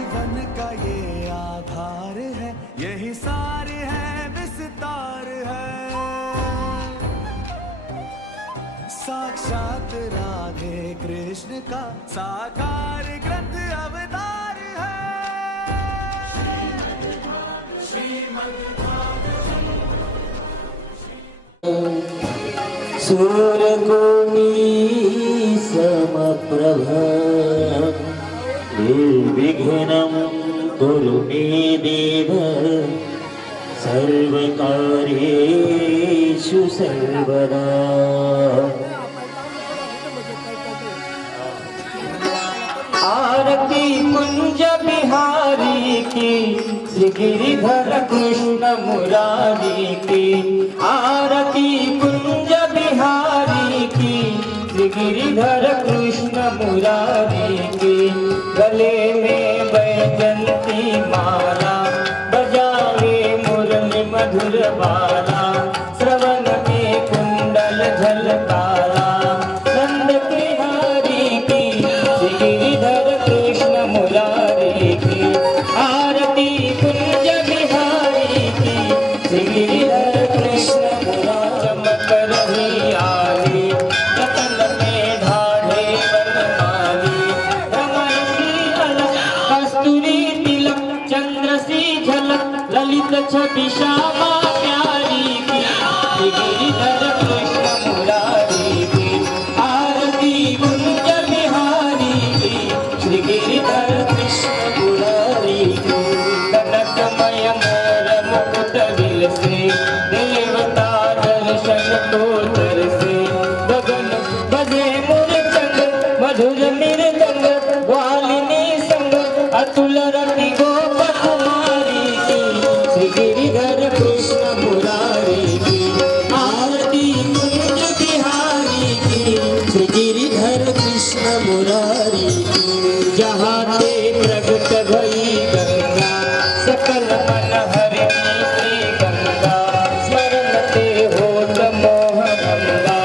जीवन का ये आधार है, यही सार है विस्तार है। साक्षात राधे कृष्ण का साकार ग्रंथ अवतार है। सूर्यकोटि समप्रभ निर्विघ्नं कुरु मे देव सर्वकार्येषु सर्वदा। आरती कुंज बिहारी की, श्री गिरिधर कृष्ण मुरारी की। आरती कुंज बिहारी की, श्री गिरिधर कृष्ण मुरारी की। गले में बैजंती माला, बजावे मुरली मधुर बाला। श्रवण में कुंडल झलकारा, नंद के हरि की, श्री गिरिधर कृष्ण मुरारी की। आरती कुंज बिहारी की, श्री गिरिधर कृष्ण मुरारी। चमक रही आली, जतन में ढाढ़े वनमाली। रमण की अलक, कस्तूरी तिलक, चंद्र सी झलक। ललित छवि श्यामा प्यारी की, श्री गिरिधर कृष्ण मुरारी की। आरती कुंज बिहारी की, श्री गिरिधर कृष्ण मुरारी की। कनकमय मोर मुकुट विलसे, देवता दर्शन को तरसे। गगन बजे मूर्छंग, मधुर मृदंग। ग्वालिनी संग, अतुल रति गोप कुमारी की, श्री गिरिधर कृष्ण मुरारी की। आरती कुंज बिहारी की, श्री गिरिधर कृष्ण मुरारी की। जहाँ ते प्रगट भई गंगा, सकल मन हरिणी श्री गंगा। स्मरण ते होत मोह गंगा,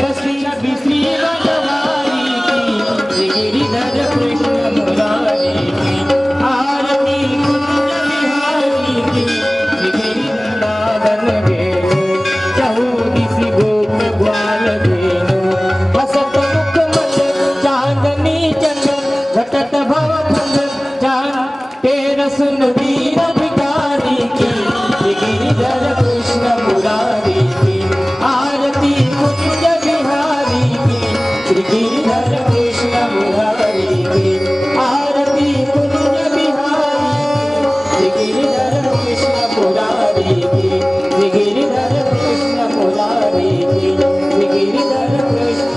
बसी बिसी बनवारी की, श्री गिरिधर कृष्ण मुरारी की। आरती कुंज बिहारी की, श्री गिरिवृंदावन वेणु। चहु दिसि गोप ग्वाल धेनु, बसत मुख मंद चांदनी चंदन। घटत भव भंग जान, तेर सुन वीर भिखारी की, श्री गिरिधर कृष्ण मुरारी की। आरती कुंज बिहारी की, श्री गिरिधर कृष्ण मुरारी की। आरती कुंज बिहारी की, श्री गिरिधर कृष्ण मुरारी की। श्री गिरिधर कृष्ण मुरारी की, श्री गिरिधर कृष्ण।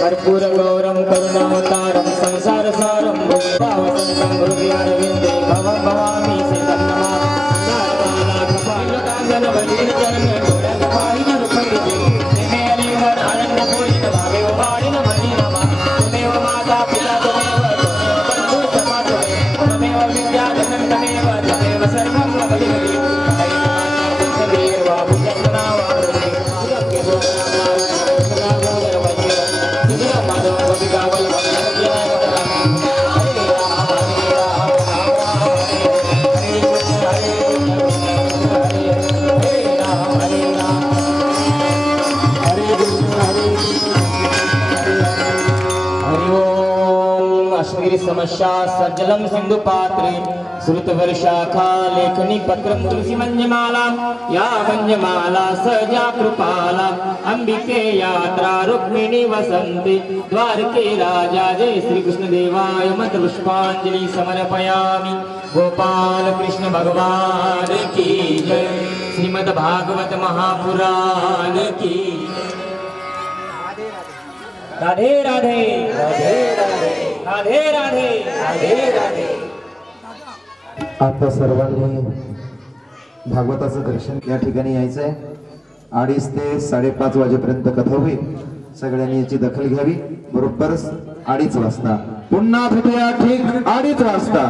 कर्पूर गौरम करुणावतारम संसार सारम भुजभावसंतं हृदयारविन्दे भवं भवामि सीतं नमामि। नारदाला कृपालकांगन वलीर चरण गोरखभाई नरपति। निमे अलीवर आनंद पूजित भावे उमारिन मणि नमः। तुमेव माता पिता तुमेव बंधु सखा तुमेव विद्या धनं तमेव तमेव सर्वं मम देहि। समस्या सज्जलम सिंधु पात्रे, श्रुत वर्षाखा लेखनी पत्र तुलसी मंजमाला। या मंजमाला सजा कृपाला, अंबिके यात्रा रुक्मिणी वसंती। द्वारके राजा जय श्री कृष्ण देवाय मत पुष्पांजलि समर्पयामि। गोपाल कृष्ण भगवान की जय। श्रीमद् भागवत महापुराण की। राधे राधे राधे राधे राधे राधे राधे राधे। आता सर्वांनी भागवताचं दर्शन या ठिकाणी यायचंय। 2:30 ते 5:30 वाजेपर्यंत कथा होईल। सगळ्यांनी याची दखल घ्यावी। बरोबर 2:30 वाजता पुन्हा भेटूया ठीक 2:30 वाजता।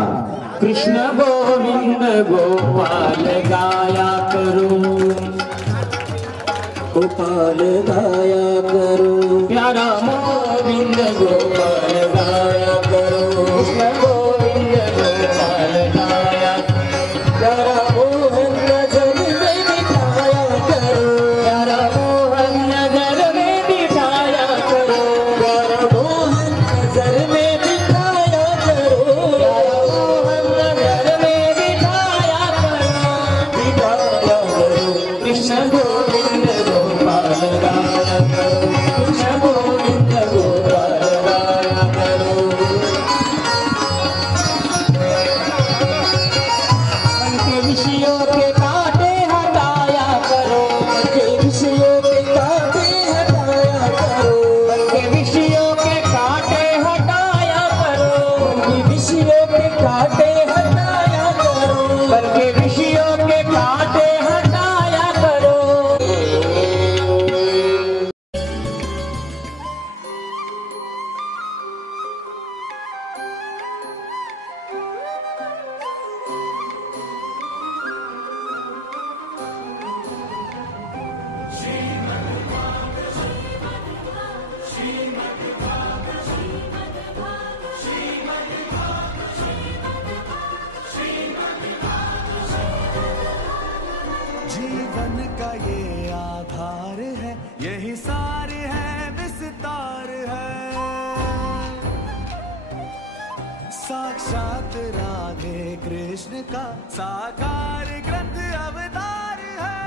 कृष्ण गोविंद गोपाल गाया करू, गोपाल गाया करो। प्यारा गोविंद गोपाल गाया करो। कृष्ण गोविंद काटे हटाया करो, बन के विषयों के काटे हटाया करो। जीवन का ये आधार है, यही सार है, विस्तार है। साक्षात राधे कृष्ण का साकार ग्रंथ अवतार है।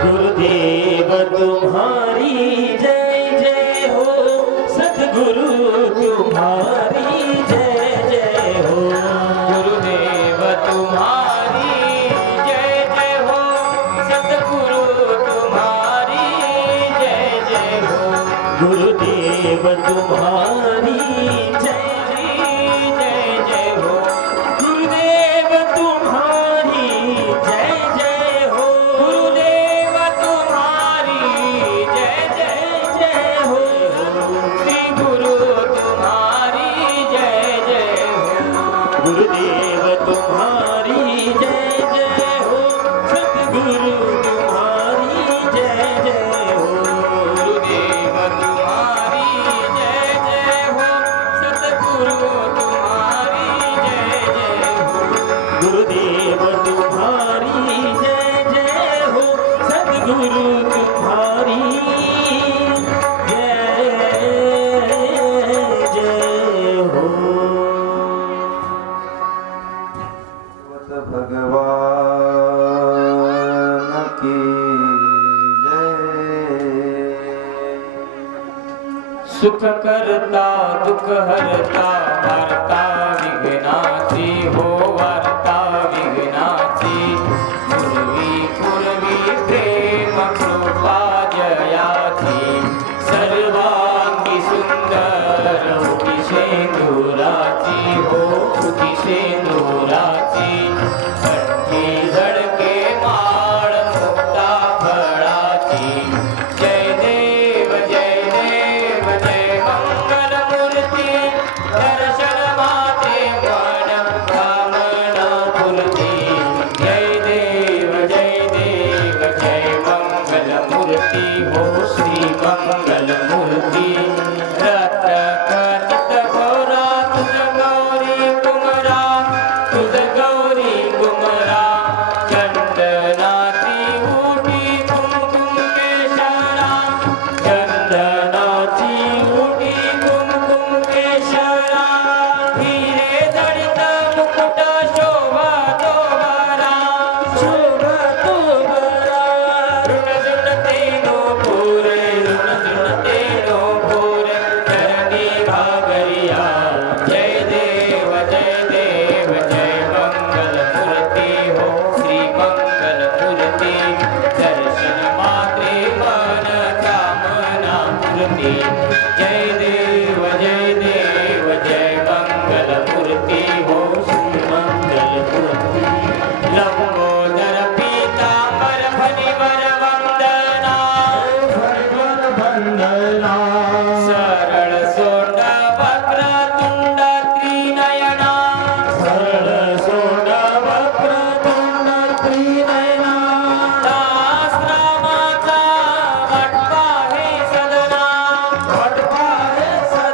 गुरुदेव तुम्हारी जय जय जय हो, गुरुदेव तुम्हारी जय जय हो, गुरुदेव तुम्हारी जय जय हो, श्री गुरु तुम्हारी जय जय हो, गुरुदेव तुम्हारी जय जय हो, सतगुरु तुम्हारी जय जय हो, गुरुदेव तुम्हारी जय जय हो, सतगुरु तुम्हारी जय जय हो, गुरुदेव तुम्हारी जय जय हो, सतगुरु तुम्हारी जय जय हो। भगवान की जय। सुख करता दुख हरता वार्ता विघ्नाची हो, वार्ता विघ्नाची, पूर्वी पूर्वी प्रेम कृपा जयाची, सर्वांगी सुंदर होती शेंदुराची हो होती शेंदुराची कंठी झळके माळ मुक्ता फळाची जय देव जय देव जय मंगल मूर्ती दर्शन माते मन कामना फुलती जय देव जय मंगल मूर्ती हो श्री मंगल मूर्ती रत्न खचित घोरा तुझ गौरी कुमरा तुझ गौरी कुमरा चंदनाची उटी कुमकुम केशरा चंदनाची उटी कुमकुम केशरा हिरे जडित मुकुट शोभा तोबरा शोभा तोबरा ऋण जुणते नो पुरे ऋण जुणते नो पुरे चरणी भागरिया जय देव जय मंगल मूर्ती हो श्री मंगल मूर्ती दर्शन मात्रे मन कामना मूर्ती जय देव जय मंगल मूर्ती हो श्री मंगल मूर्ती लंबोदर पीतांबर फणिवर वंदना वंदना सरळ सोंड वक्र तुंड त्रिनयना सरळ सोंड वक्र तुंड त्रिनयना दास रामाचा वटपा हे सदना वटपा हे सदना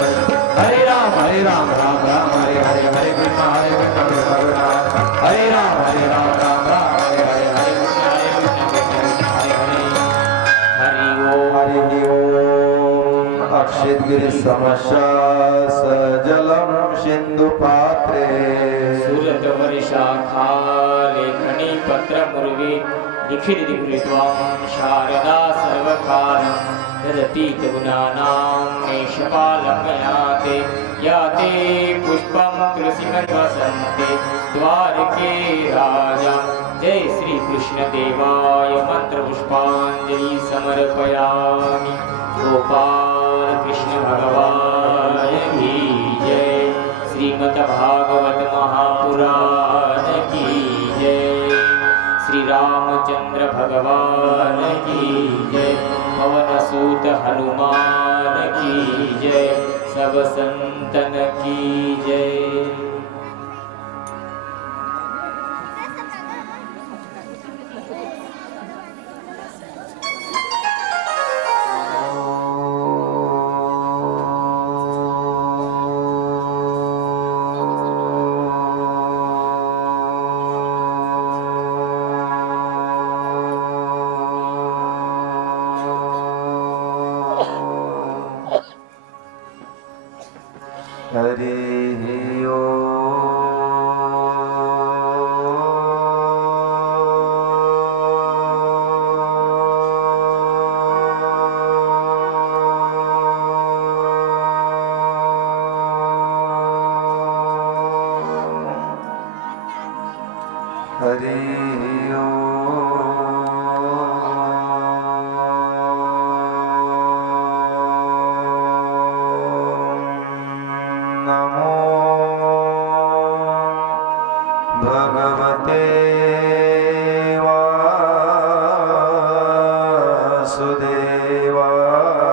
हरे राम राम राम हरे हरे हरे कृष्ण हरे राम राम राम हरे हरे हरे कृष्ण हरे हरे हरि ओम अक्षित गिरि समशास जलम सिंधु पात्रे सुरत वर्षाखा लेखनी पत्र मुर्वी लिखित दिग्विद्वां शारदा सर्वकालं ददतीत गुणानां नेशपालं याते याते पुष्पं तुलसीवनं वसन्ते द्वारके राजा जय श्री कृष्ण देवाय मंत्र पुष्पांजलि समर्पयामि गोपाल कृष्ण भगवान की जय श्रीमद् भागवत महापुराण की जय श्री रामचंद्र भगवान की जय पवन सूत हनुमान की जय सब संतन की जय। हरि नमो भगवते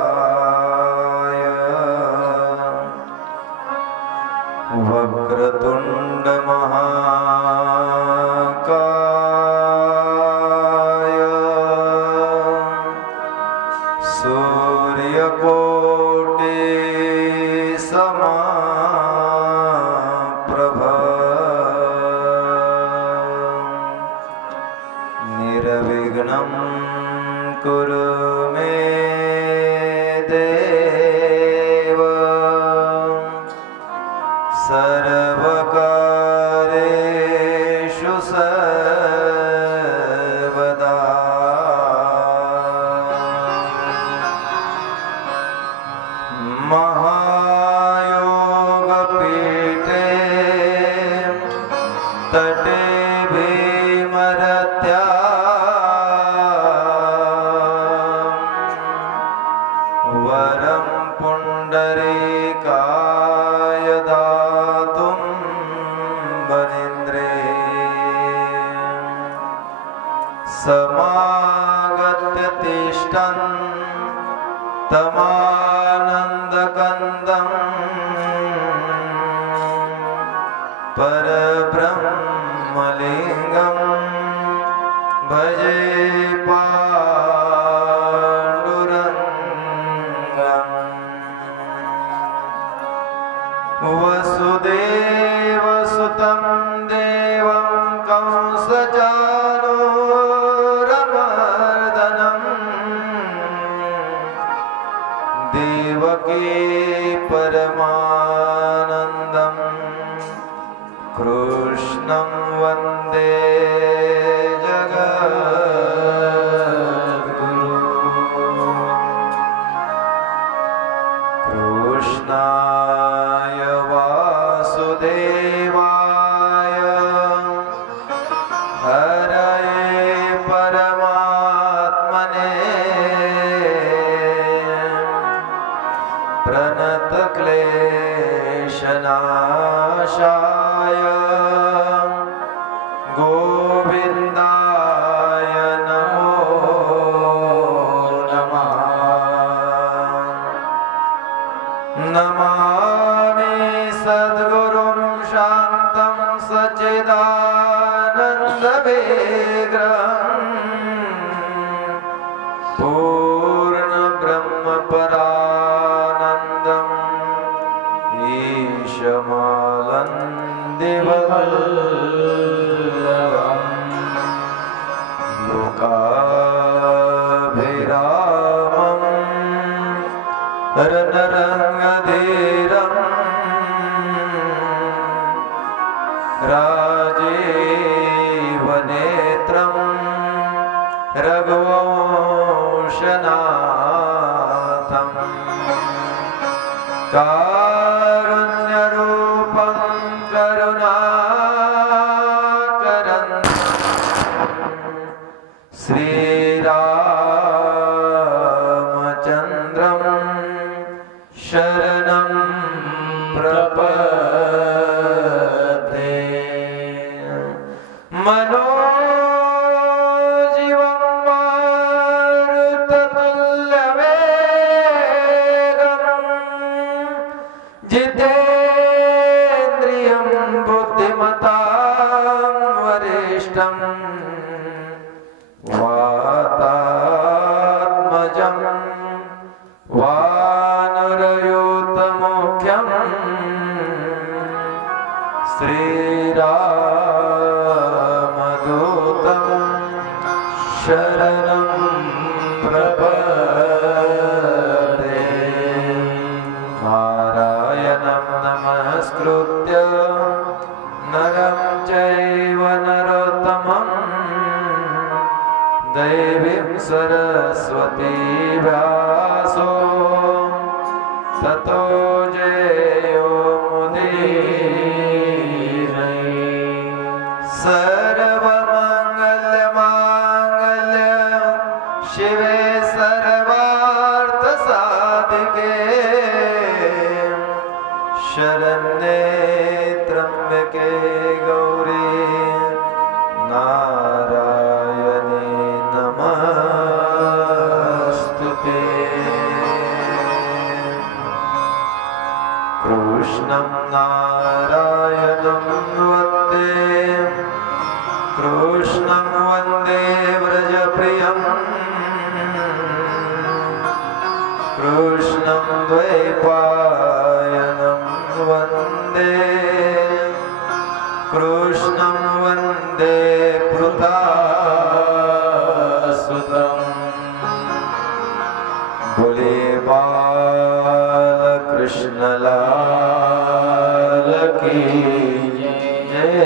वासुदेवाय वक्रतुंड महाकाय सूर्यकोटि समाप्रभा निर्विघ्नं कुरु मे देव सर्वकारेषु सर्वदा महायोगपीठे तटे भीमरत्या वरं पुण्डरीकाय दातुं वनेन्द्रे समागत्य तिष्ठन् तमानन्दकन्दं परब्रह्मलिङ्गं भजे पाण्डुरङ्गम् वसुदेवसुतं देवं कंसचानूरमर्दनम् देवकी परमानन्दं कृष्णं वन्दे जगद्गुरुं कृष्णाय वासुदेवाय हरये परमात्मने प्रणतक्लेशनाशाय गोविन्दाय नमो नमः नमामि सद्गुरुं शान्तं सच्चिदानन्दविग्रहम् पूर्णब्रह्म रणरङ्गधीरं राजीवनेत्रं रघुवंशनाथं कारुण्यरूपं करुणाकरं श्रीरामचन्द्रं शरणं प्रपद्ये मनोजीवं मारुततुल्यवेगं जितेन्द्रियं बुद्धिमतां वरिष्ठं वातात्मजं वानरयूतमुख्यं श्रीरामदूतं शरणं प्रपद्ये नारायणं नमस्कृत्य नरं चैव नरोत्तमं देवीं सरस्वती व्यासो ततो जयो मुदीरये सर्वमङ्गलमाङ्गल्ये शिवे सर्वार्थसाधिके शरण्ये त्र्यम्बके गौरी नारायणे नमस्तुते कृष्णं नारायणं वन्दे कृष्णं वन्दे व्रजप्रियं कृष्णं द्वैपायनं वन्दे कृष्णं वन्दे पृथासुतं बोले बालकृष्ण लाल की जय।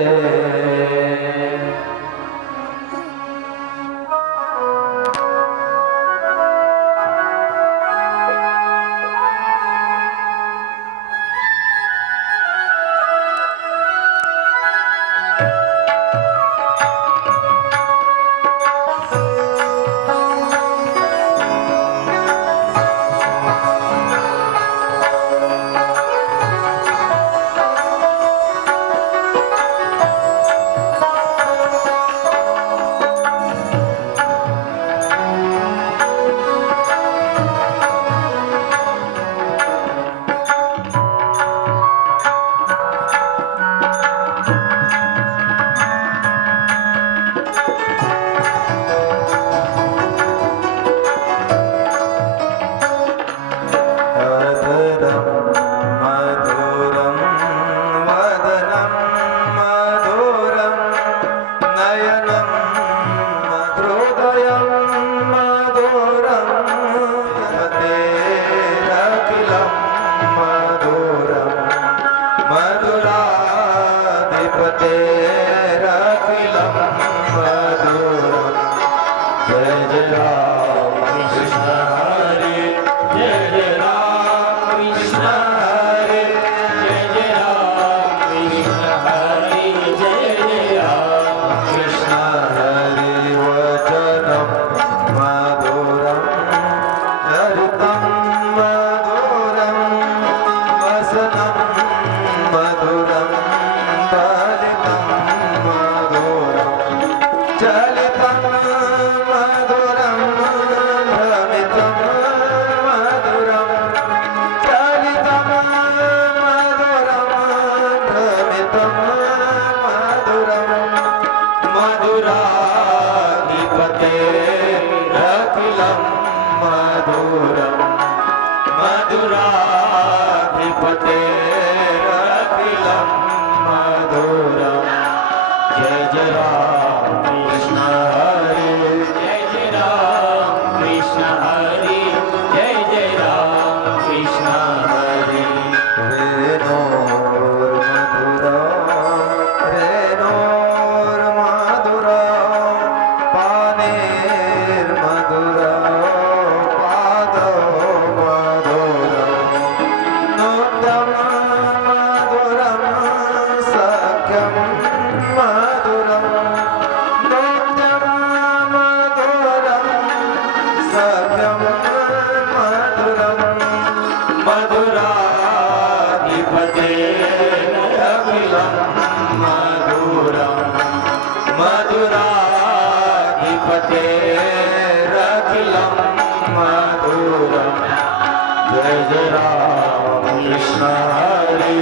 जय जय राम कृष्ण हरे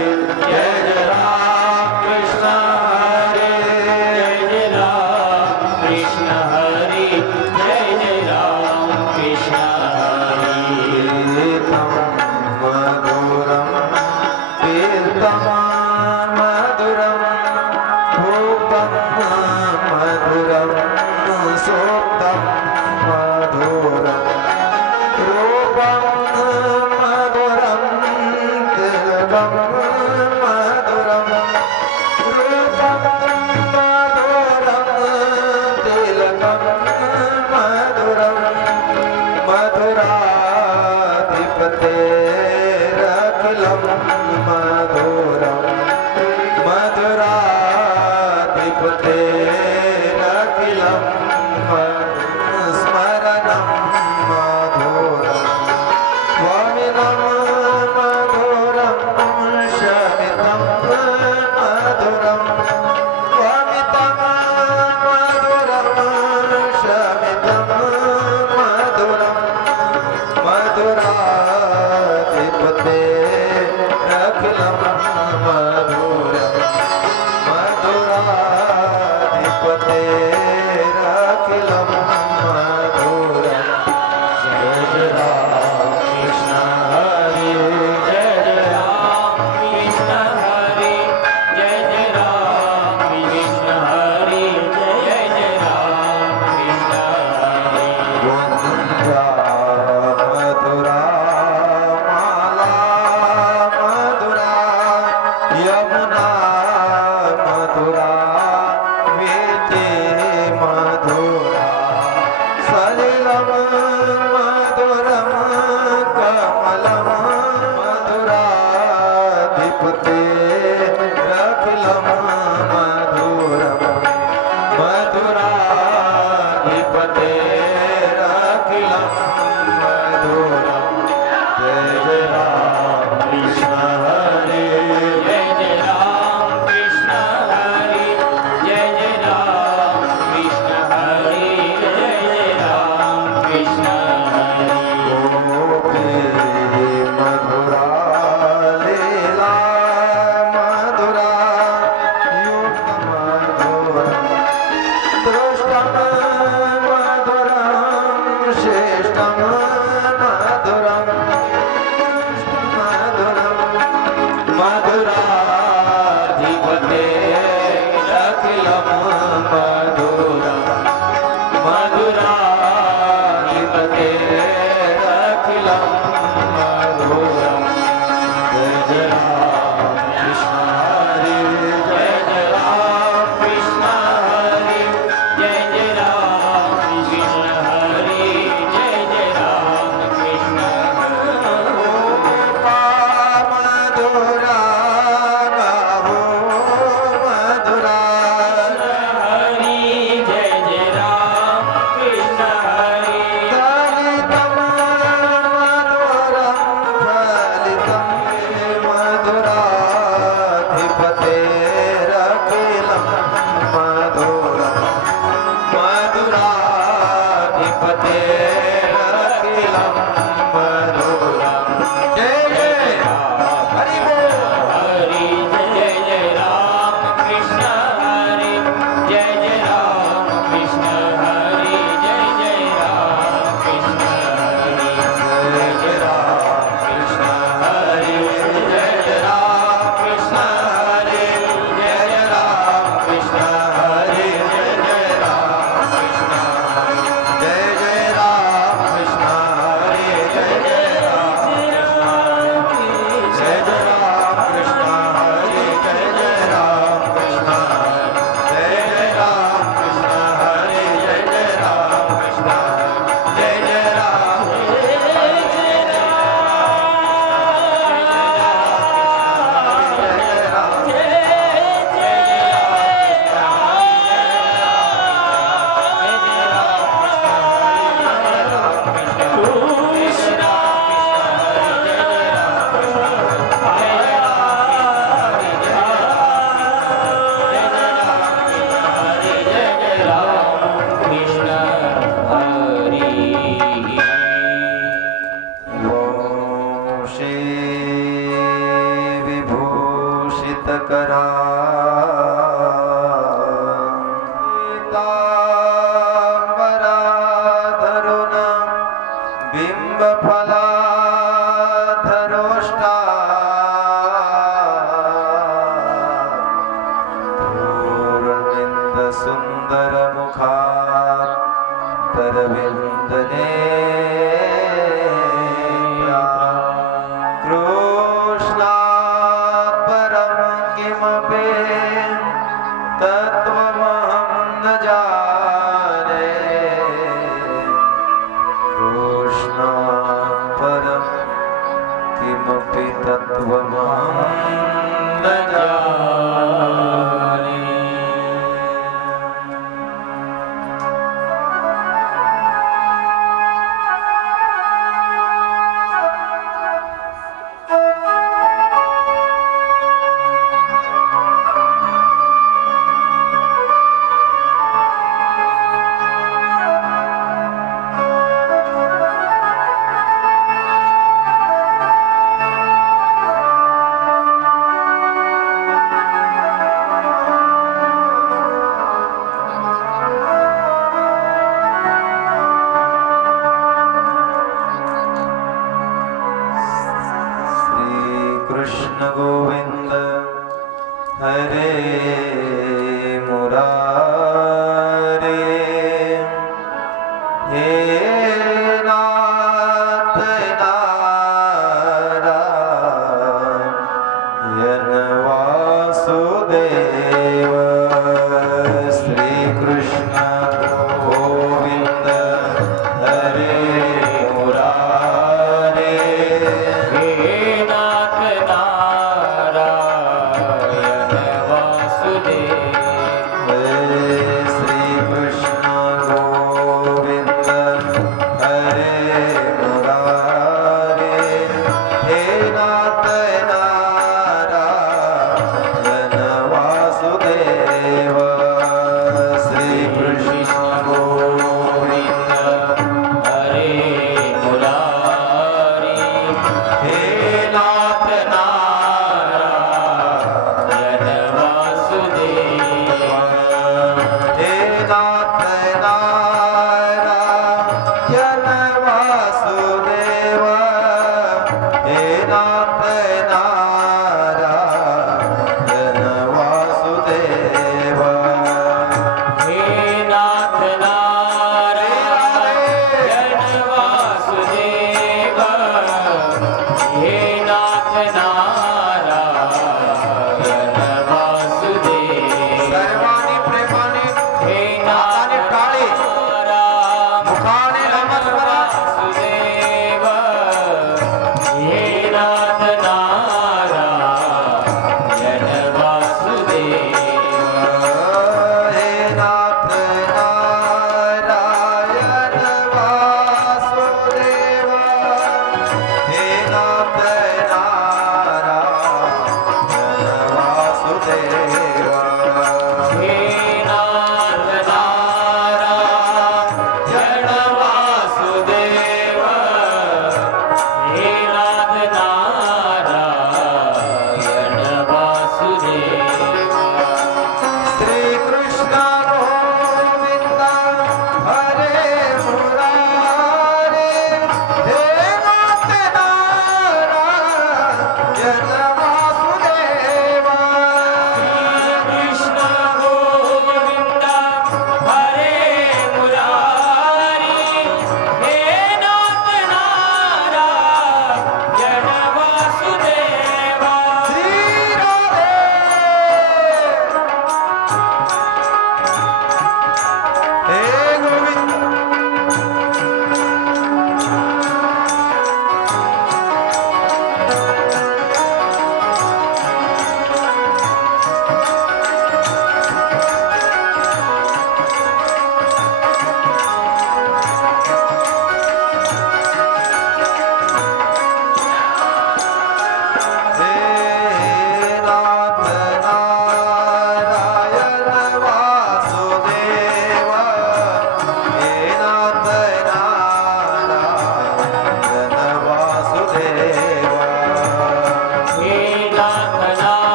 जय जय राम कृष्ण हरे जय जय राम कृष्ण हरे जय जय राम कृष्ण हरे गीतं मधुरं कीर्तनं मधुरं रूपं मधुरं सूक्तं मधुरं रूपं मधुरं तिलकं मधुरं रूपं मधुरं तिलकं मधुरं मधुराधिपतेरखिलं मधुरं मधुराधिपतेरखिलं स्मरणं मधुरं स्वामिनं मधुरं शमितं मधुरं स्वामितं मधुरं शमितं मधुरं मधुराधिपतेरखिलं मधुरं मधुराधिपतेरखिलं मधुरं जय जय राम कृष्ण हरे जय जय राम कृष्ण हरे जय जय राम कृष्ण हरे जय जय राम कृष्ण हरे वंद्या मधुरा करा पीतांबरा धरुण बिंब फला धरोष्टा पूर्णिंद सुंदर मुखा तरविंदने कृष्णात् परं किमपि तत्त्वमहं न जाने कृष्णात् परं किमपि तत्त्वमहं न जाने। कृष्ण गोविंद हरे मुरारे हे नाथ नारायण वासुदेव श्री कृष्ण गोविंद हरे मुरारे हे नाथ नारायण वासुदेव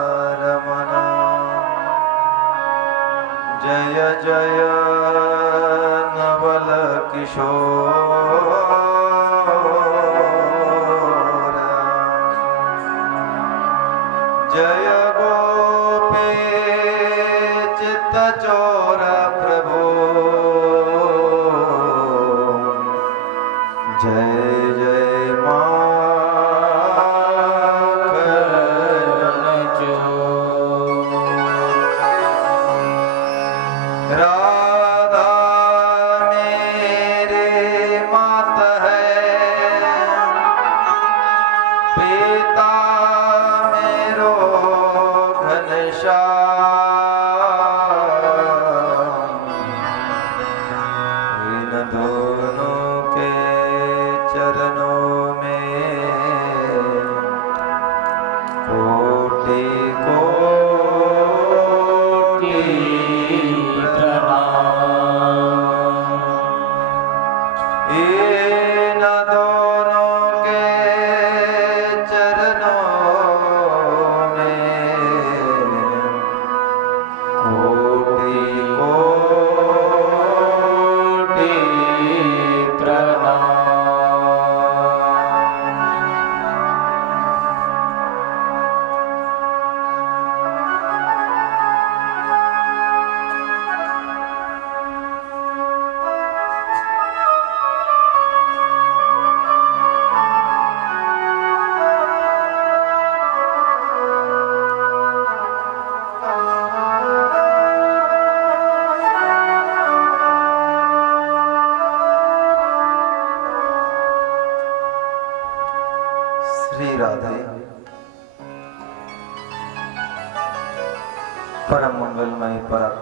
राधारमण जय जय नवल किशोर जय गोपी चित्त चोर प्रभु जय जय राधा मेरे मात है पिता मेरो घनश्याम इन दोनों के चरणों में कोटि कोटि इन दोनों के चरणों में कोटि कोटि प्रणाम। श्री राधे परम मंगलमय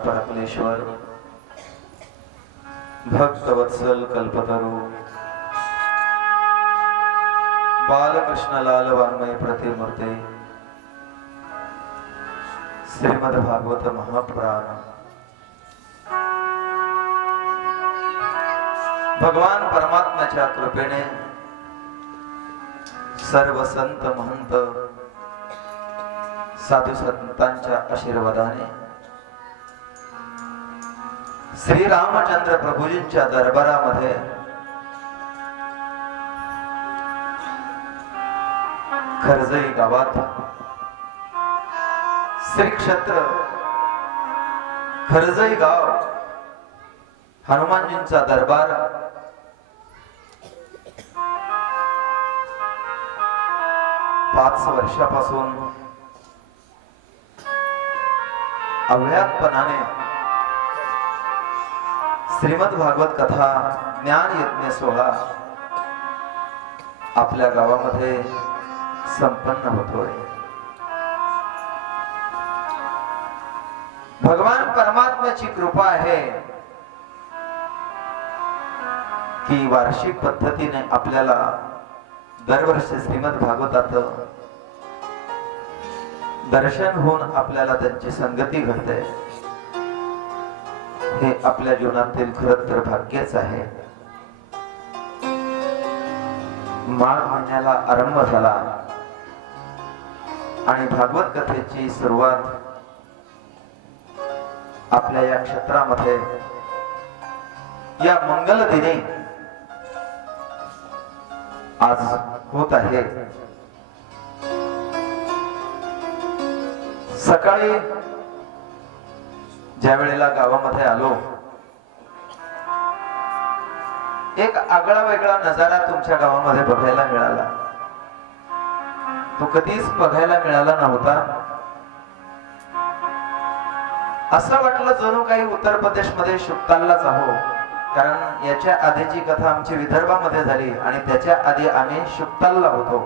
परकलेश्वर भक्तवत्सल कल्पतरु बालकृष्णलाल वाङ्मय प्रतिमूर्ते श्रीमद् भागवत महापुराण भगवान परमात्म्याच्या कृपेने सर्व संत महंत साधू संतांच्या आशीर्वादाने श्री रामचंद्र प्रभूजींच्या दरबारामध्ये खरजई गावात श्री क्षेत्र खरजई गाव हनुमानजींचा दरबार 5 वर्षापासून अव्याहतपणाने श्रीमद भागवत कथा ज्ञान यज्ञ सोहळा आपल्या गावामध्ये संपन्न होतोय। भगवान परमात्म्याची कृपा आहे की वार्षिक पद्धतीने आपल्याला दरवर्षी श्रीमद भागवतात दर्शन होऊन आपल्याला त्यांची संगती घडते। हे आपल्या जीवनातील खरं तर भाग्यच आहे। माघ महिन्याला आरंभ झाला आणि भागवत कथेची सुरुवात आपल्या या क्षेत्रामध्ये या मंगल दिनी आज होत आहे। सकाळी ज्या वेळेला गावामध्ये आलो एक आगळा वेगळा नजारा तुमच्या गावामध्ये बघायला मिळाला। तो कधीच बघायला मिळाला नव्हता। असं वाटलं जणू काही उत्तर प्रदेश मध्ये शुक्ताललाच आहो, कारण याच्या आधीची कथा आमची विदर्भामध्ये झाली आणि त्याच्या आधी आम्ही शुक्तालला होतो,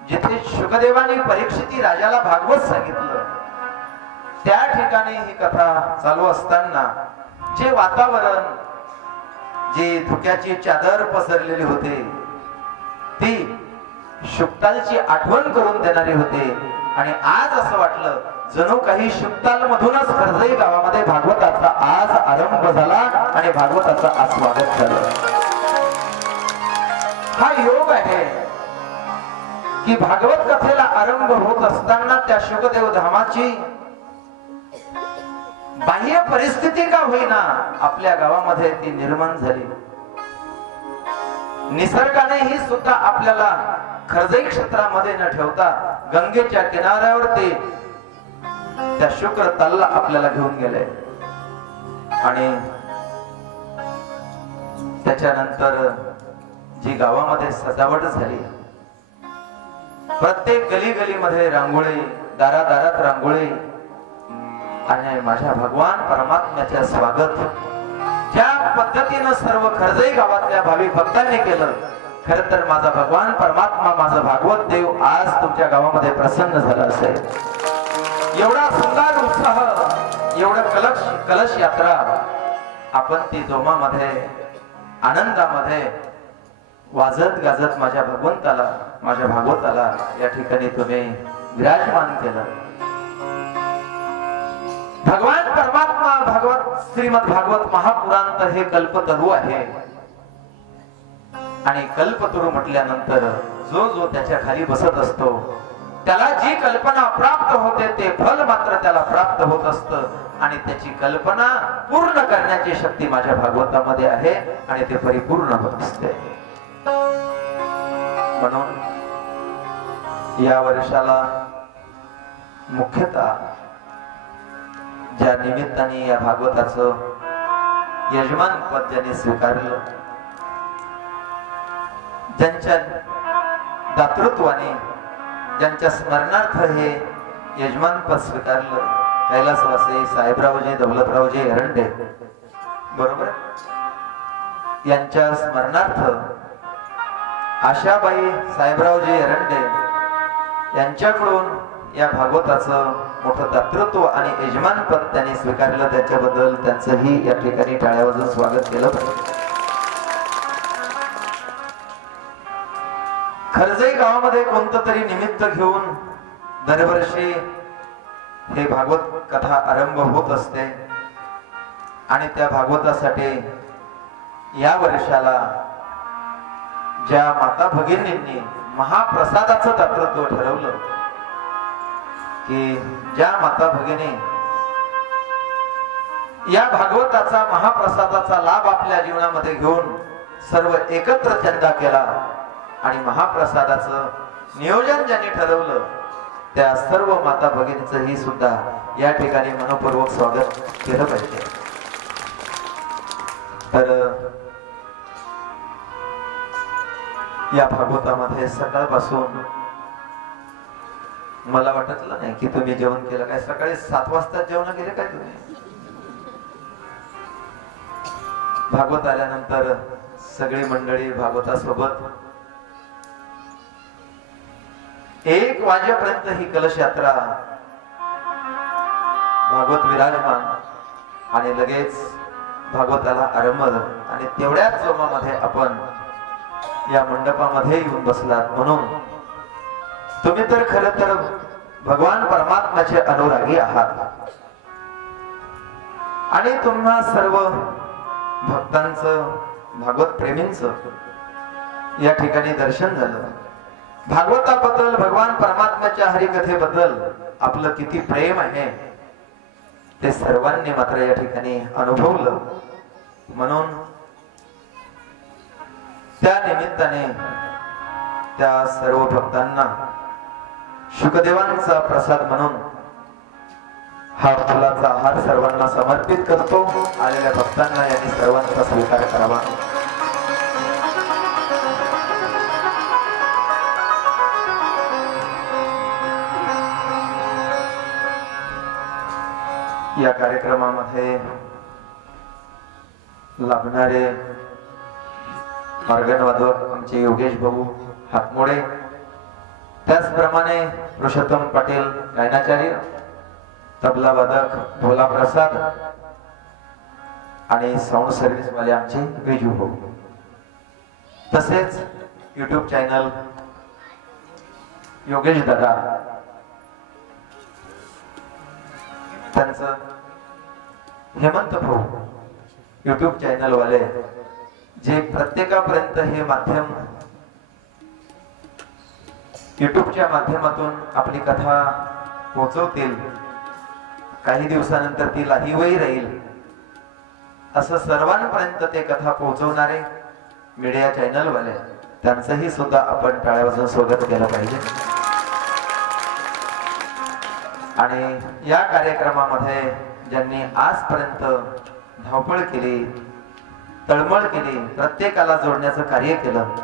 जिथे शुकदेवाने परीक्षिती राजाला भागवत सांगितलं। त्या ठिकाणी ही कथा चालू असताना जे वातावरण, जी धुक्याची चादर पसरलेली होती ती शुक्तालची आठवण करून देणारी होती। आणि आज असं वाटलं जणू काही शुक्ताल मधूनच खरजई गावामध्ये भागवताचा आज आरंभ झाला आणि भागवताचा आज स्वागत झालं। हा योग आहे की भागवत कथेला आरंभ होत असताना त्या शुकदेव धामाची बाह्य परिस्थिती का होईना आपल्या गावामध्ये ती निर्माण झाली. निसर्गाने ही सुद्धा आपल्याला खर्जई क्षेत्रामध्ये न ठेवता गंगेच्या किनाऱ्यावर ते त्या शुक्र तलला आपल्याला घेऊन गेले. आणि त्याच्यानंतर जी गावामध्ये सजावट झाली, प्रत्येक गली गलीमध्ये रांगोळी, दारादारात रांगोळी आणि माझ्या भगवान परमात्म्याचे स्वागत ज्या पद्धतीनं सर्व खर्जई गावातल्या भाविक भक्तांनी केलं, खर तर माझा भगवान परमात्मा, माझा भागवत देव आज तुमच्या गावामध्ये प्रसन्न झाला असेल. एवढा सुंदर उत्साह, एवढं कलश यात्रा आपण ती जोमामध्ये आनंदामध्ये वाजत गाजत माझ्या भगवंताला, माझ्या भागवताला या ठिकाणी तुम्ही विराजमान केलं. भगवान परमात्मा भागवत श्रीमद भागवत महापुरांत हे कल्पतरू आहे. आणि कल्पतरू म्हटल्यानंतर जो जो त्याच्या खाली बसत असतो त्याला जी कल्पना प्राप्त होते ते फल मात्र त्याला प्राप्त होत असतं. आणि त्याची कल्पना पूर्ण करण्याची शक्ती माझ्या भागवतामध्ये आहे आणि ते परिपूर्ण होत असते. म्हणून या वर्षाला मुख्यतः ज्या निमित्ताने या भागवताचं यजमान पद ज्यांनी स्वीकारलं, ज्यांच्या दातृत्वाने, ज्यांच्या स्मरणार्थ हे यजमान पद स्वीकारलं, कैलासवासी साहेबरावजी दौलतरावजी एरंडे बरोबर, यांच्या स्मरणार्थ आशाबाई साहेबरावजी एरंडे यांच्याकडून या भागवताचं मोठं दातृत्व आणि यजमान पद त्यांनी स्वीकारलं. त्याच्याबद्दल त्यांचंही या ठिकाणी टाळ्या वाजवून स्वागत केलं पाहिजे. खर्जई गावामध्ये कोणतं तरी निमित्त घेऊन दरवर्षी हे भागवत कथा आरंभ होत असते. आणि त्या भागवतासाठी या वर्षाला ज्या माता भगिनींनी महाप्रसादाचं दातृत्व ठरवलं, की ज्या माता भगिनी या भागवताचा महाप्रसादाचा लाभ आपल्या जीवनामध्ये घेऊन सर्व एकत्र चंदा केला आणि महाप्रसादाचं नियोजन ज्यांनी ठरवलं, त्या सर्व माता भगिनीचं ही सुद्धा या ठिकाणी मनपूर्वक स्वागत केलं पाहिजे. तर या भागवतामध्ये सकाळपासून मला वाटतलं नाही की तुम्ही जेवण केलं. काय सकाळी 7 वाजता जेवण केले काय तुम्ही? भागवत आल्यानंतर सगळी मंडळी भागवतासोबत 1 वाजेपर्यंत ही कलश यात्रा भागवत विराजमान आणि लगेच भागवताला आरंभ. आणि तेवढ्याच जोमामध्ये आपण या मंडपामध्ये येऊन बसलात. म्हणून तुम्ही तर खरं तर भगवान परमात्म्याचे अनुरागी आहात आणि तुम्हा सर्व भक्तांचं, भागवत प्रेमींचं या ठिकाणी दर्शन झालं. भागवताबद्दल, भगवान परमात्म्याच्या हरिकथेबद्दल आपलं किती प्रेम आहे ते सर्वांनी मात्र या ठिकाणी अनुभवलं. म्हणून त्या निमित्ताने त्या सर्व भक्तांना शुकदेवांचा प्रसाद म्हणून हा फुलाचा हार सर्वांना समर्पित करतो. आलेल्या भक्तांना यांनी सर्वांचा स्वीकार करावा. या कार्यक्रमामध्ये लाभणारे ऑर्गनवादक आमचे योगेश भाऊ हातमोडे, त्याचप्रमाणे पुरुषोत्तम पाटील गायनाचार्य, तबला वादक भोला प्रसाद आणि साऊंड सर्व्हिस वाले आमचे विजू भाऊ, तसेच YouTube चॅनल योगेश दादा, त्यांचं हेमंत भाऊ, YouTube चॅनल वाले जे प्रत्येकापर्यंत हे माध्यम युट्यूबच्या माध्यमातून आपली कथा पोहोचवतील, काही दिवसानंतर ती लाईव्हही राहील, असं सर्वांपर्यंत ते कथा पोहोचवणारे मीडिया चॅनल वाले त्यांचंही सुद्धा आपण टाळ्या वाजवून स्वागत केलं पाहिजे. आणि या कार्यक्रमामध्ये ज्यांनी आजपर्यंत धावपळ केली, तळमळ केली, प्रत्येकाला जोडण्याचं कार्य केलं,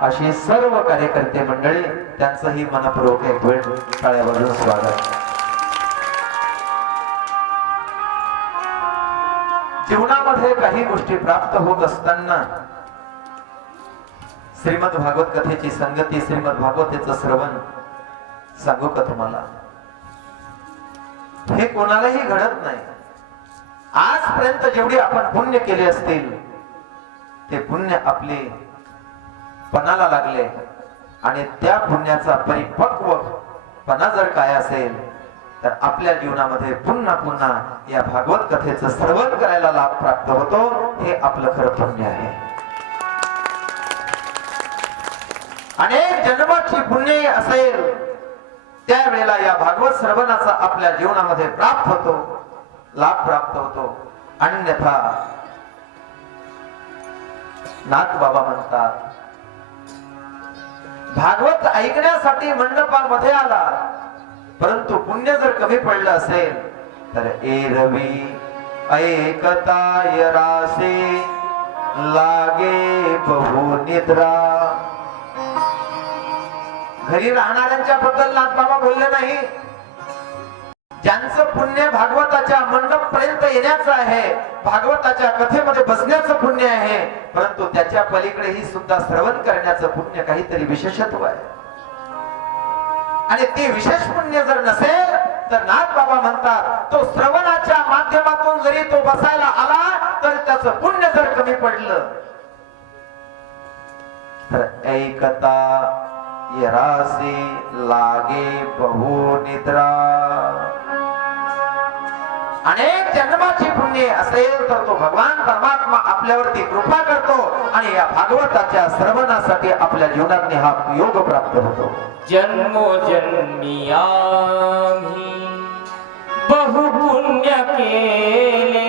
अशी सर्व कार्यकर्ते मंडळी त्यांचंही मनपूर्वक एक वेळ टाळ्या वाजवून स्वागत. जीवनामध्ये काही गोष्टी प्राप्त होत असताना श्रीमद भागवत कथेची संगती, श्रीमद भागवतेचं श्रवण सांगू का तुम्हाला, हे कोणालाही घडत नाही. आजपर्यंत जेवढी आपण पुण्य केले असतील ते पुण्य आपले पणाला लागले आणि त्या पुण्याचा परिपक्वपणा जर काय असेल तर आपल्या जीवनामध्ये पुन्हा पुन्हा या भागवत कथेचं श्रवण करायला लाभ प्राप्त होतो. हे आपलं खरं पुण्य आहे. अनेक जन्माची पुण्य असेल त्यावेळेला या भागवत श्रवणाचा आपल्या जीवनामध्ये प्राप्त होतो, लाभ प्राप्त होतो. अन्यथा नाथ बाबा म्हणतात, भागवत ऐकण्यासाठी मंडपामध्ये आला परंतु पुण्य जर कमी पडलं असेल तर एरवी ऐकताय रासे लागे बहु निद्रा. घरी राहणाऱ्यांच्या बद्दल नाथ बाबा बोलले नाही. ज्यांचं पुण्य भागवताच्या मंडप पर्यंत येण्याचं आहे, भागवताच्या कथेमध्ये बसण्याचं पुण्य आहे, परंतु त्याच्या पलीकडेही सुद्धा श्रवण करण्याचं पुण्य काहीतरी विशेषत्व आहे. आणि ते विशेष पुण्य जर नसेल तर नाथ बाबा म्हणतात, तो श्रवणाच्या माध्यमातून जरी तो बसायला आला तर त्याचं पुण्य जर कमी पडलं तर ऐकता यरासी लागे बहु निद्रा. अनेक जन्माची पुण्य असेल तर तो भगवान परमात्मा आपल्यावरती कृपा करतो आणि या भागवताच्या श्रवणासाठी आपल्या जीवनात हा योग प्राप्त होतो. जन्मोजन्मी आम्ही बहु पुण्य केले,